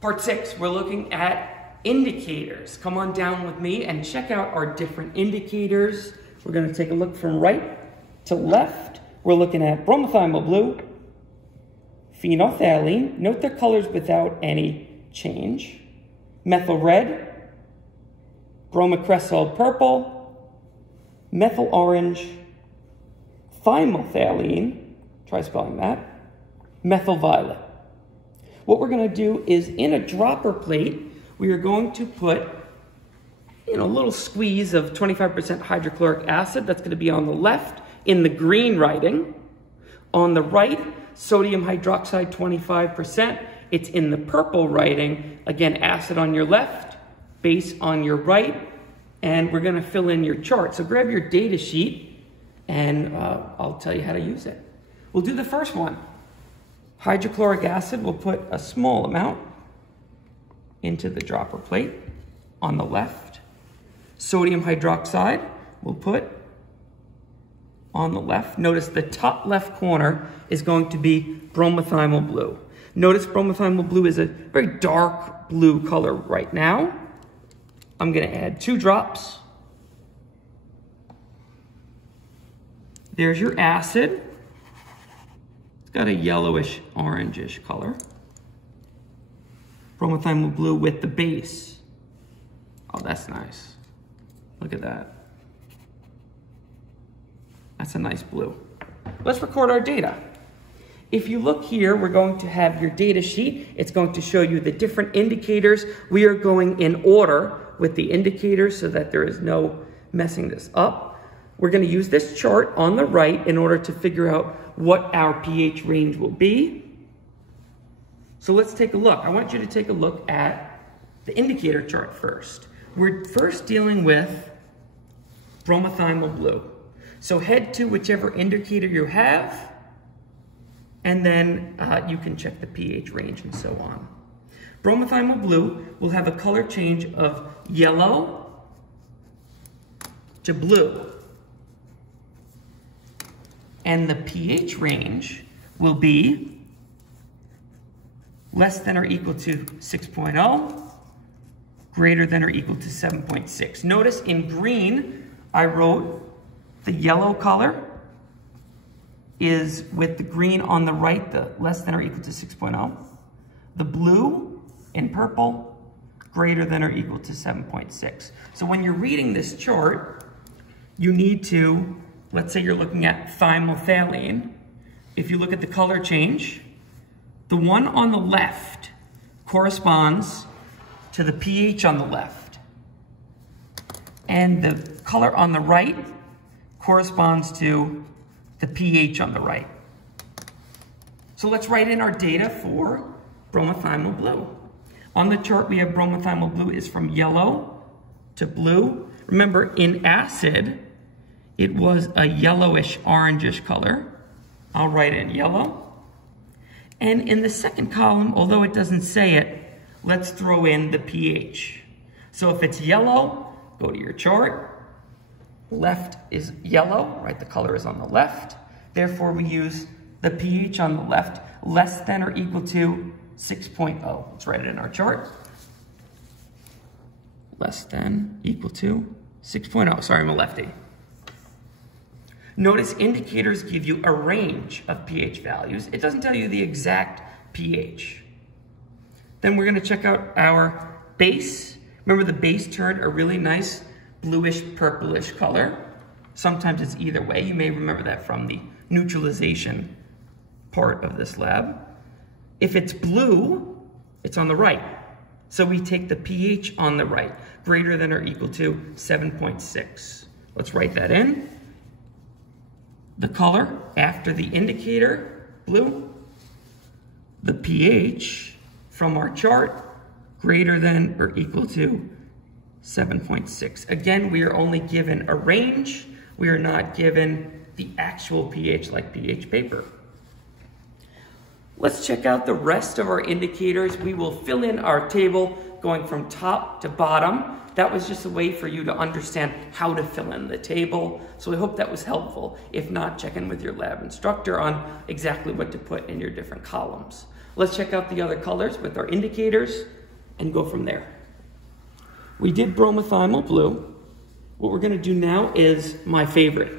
Part 6, we're looking at indicators. Come on down with me and check out our different indicators. We're going to take a look from right to left. We're looking at bromothymol blue, phenolphthalein. Note their colors without any change. Methyl red, bromocresol purple, methyl orange, thymolphthalein, try spelling that, methyl violet. What we're going to do is in a dropper plate, we are going to put a little squeeze of 25% hydrochloric acid. That's going to be on the left in the green writing. On the right, sodium hydroxide 25%. It's in the purple writing. Again, acid on your left, base on your right, and we're going to fill in your chart. So grab your data sheet and I'll tell you how to use it. We'll do the first one. Hydrochloric acid, we'll put a small amount into the dropper plate on the left. Sodium hydroxide, we'll put on the left. Notice the top left corner is going to be bromothymol blue. Notice bromothymol blue is a very dark blue color right now. I'm going to add 2 drops. There's your acid. It's got a yellowish, orangish color. Bromothymol blue with the base. Oh, that's nice. Look at that. That's a nice blue. Let's record our data. If you look here, we're going to have your data sheet. It's going to show you the different indicators. We are going in order with the indicators so that there is no messing this up. We're going to use this chart on the right in order to figure out what our pH range will be. So let's take a look. I want you to take a look at the indicator chart first. We're first dealing with bromothymol blue. So head to whichever indicator you have, and then you can check the pH range and so on. Bromothymol blue will have a color change of yellow to blue. And the pH range will be less than or equal to 6.0, greater than or equal to 7.6. Notice in green, I wrote the yellow color is with the green on the right, the less than or equal to 6.0. The blue in purple, greater than or equal to 7.6. So when you're reading this chart, you need to, let's say you're looking at thymolphthalein. If you look at the color change, the one on the left corresponds to the pH on the left. And the color on the right corresponds to the pH on the right. So let's write in our data for bromothymol blue. On the chart, we have bromothymol blue is from yellow to blue. Remember, in acid, it was a yellowish, orangish color. I'll write in yellow. And in the second column, although it doesn't say it, let's throw in the pH. So if it's yellow, go to your chart. Left is yellow, right? The color is on the left. Therefore, we use the pH on the left, less than or equal to 6.0. Let's write it in our chart. Less than, equal to 6.0. Sorry, I'm a lefty. Notice indicators give you a range of pH values. It doesn't tell you the exact pH. Then we're going to check out our base. Remember, the base turned a really nice bluish purplish color. Sometimes it's either way. You may remember that from the neutralization part of this lab. If it's blue, it's on the right. So we take the pH on the right, greater than or equal to 7.6. Let's write that in. The color after the indicator, blue. The pH from our chart, greater than or equal to 7.6. Again, we are only given a range. We are not given the actual pH like pH paper. Let's check out the rest of our indicators. We will fill in our table going from top to bottom. That was just a way for you to understand how to fill in the table. So I hope that was helpful. If not, check in with your lab instructor on exactly what to put in your different columns. Let's check out the other colors with our indicators and go from there. We did bromothymol blue. What we're going to do now is my favorite,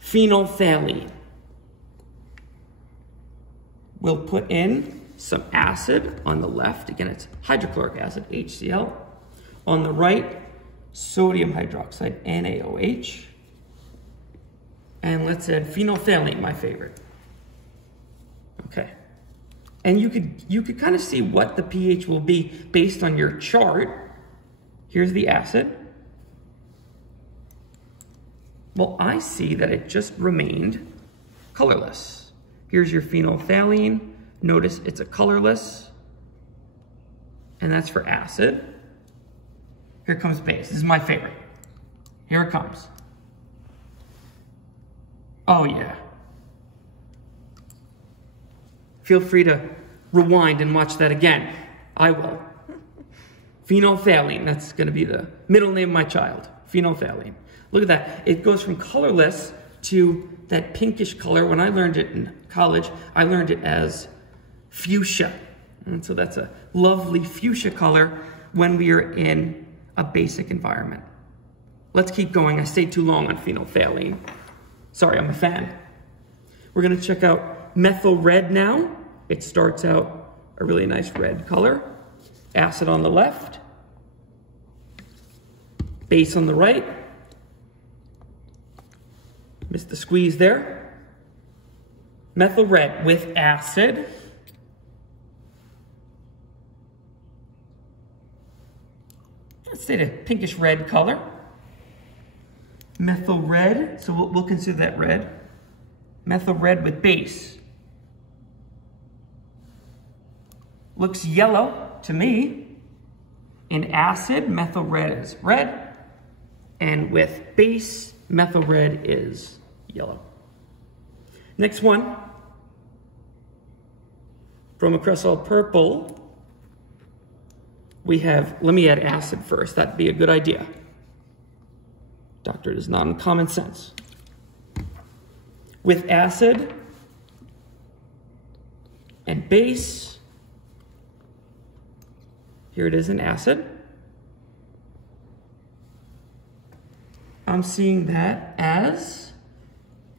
phenolphthalein. We'll put in some acid on the left. Again, it's hydrochloric acid, HCl. On the right, sodium hydroxide, NaOH. And let's add phenolphthalein, my favorite. Okay. And you could kind of see what the pH will be based on your chart. Here's the acid. Well, I see that it just remained colorless. Here's your phenolphthalein. Notice it's a colorless. And that's for acid. Here comes base. This is my favorite. Here it comes. Oh yeah. Feel free to rewind and watch that again. I will. Phenolphthalein, that's going to be the middle name of my child. Phenolphthalein. Look at that. It goes from colorless to that pinkish color. When I learned it in college, I learned it as fuchsia. And so that's a lovely fuchsia color when we are in a basic environment. Let's keep going. I stayed too long on phenolphthalein. Sorry, I'm a fan. We're going to check out methyl red now. It starts out a really nice red color. Acid on the left. Base on the right. Missed the squeeze there. Methyl red with acid. Let's stay a pinkish red color. Methyl red, so we'll consider that red. Methyl red with base. Looks yellow to me. In acid, methyl red is red. And with base, methyl red is yellow. Next one. Bromocresol purple. We have, let me add acid first. That'd be a good idea. Doctorate is not in common sense. With acid and base, here it is in acid. I'm seeing that as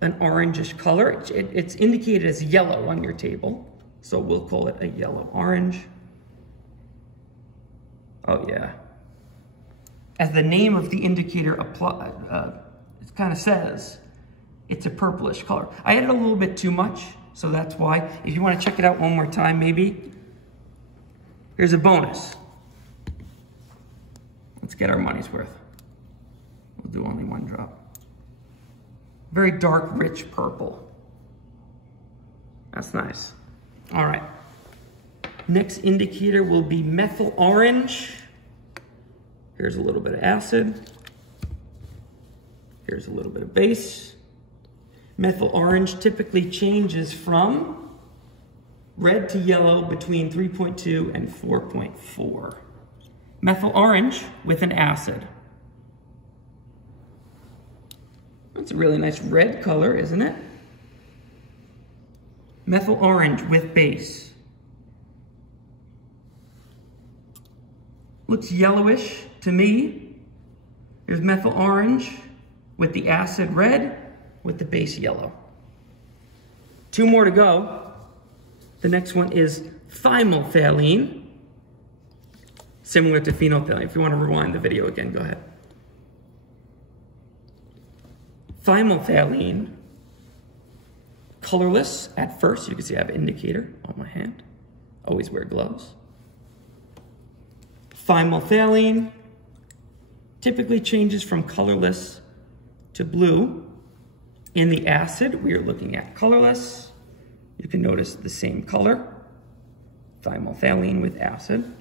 an orangish color. It's indicated as yellow on your table, so we'll call it a yellow-orange. Oh yeah. As the name of the indicator it kind of says, it's a purplish color. I added a little bit too much, so that's why. If you want to check it out one more time, maybe, here's a bonus. Let's get our money's worth. We'll do only one drop. Very dark, rich purple. That's nice. All right. Next indicator will be methyl orange. Here's a little bit of acid. Here's a little bit of base. Methyl orange typically changes from red to yellow between 3.2 and 4.4. Methyl orange with an acid. That's a really nice red color, isn't it? Methyl orange with base. Looks yellowish to me. Here's methyl orange with the acid red with the base yellow. Two more to go. The next one is thymolphthalein. Similar to phenolphthalein. If you want to rewind the video again, go ahead. Thymolphthalein, colorless at first. You can see I have an indicator on my hand. Always wear gloves. Thymolphthalein typically changes from colorless to blue. In the acid, we are looking at colorless. You can notice the same color. Thymolphthalein with acid.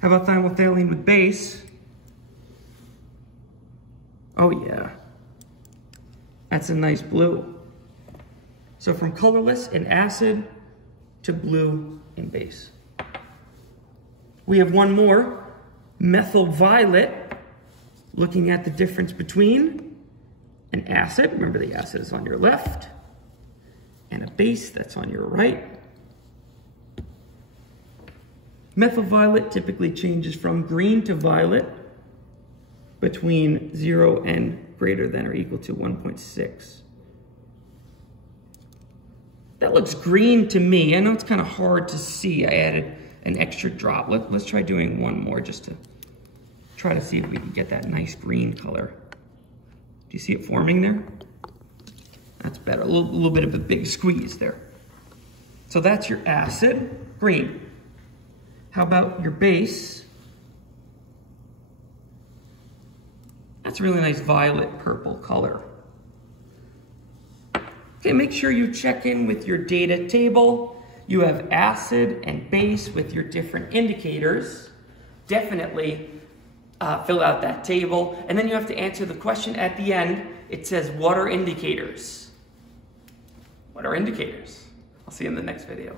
How about thymolphthalein with base? Oh yeah. That's a nice blue. So from colorless in acid to blue in base. We have one more. Methyl violet, looking at the difference between an acid, remember the acid is on your left, and a base that's on your right. Methyl violet typically changes from green to violet between 0 and greater than or equal to 1.6. That looks green to me. I know it's kind of hard to see. I added an extra drop. Let's try doing one more just to try to see if we can get that nice green color. Do you see it forming there? That's better. A little bit of a big squeeze there. So that's your acid, green. How about your base? That's a really nice violet purple color. Okay, make sure you check in with your data table. You have acid and base with your different indicators. Definitely fill out that table. And then you have to answer the question at the end. It says, what are indicators? What are indicators? I'll see you in the next video.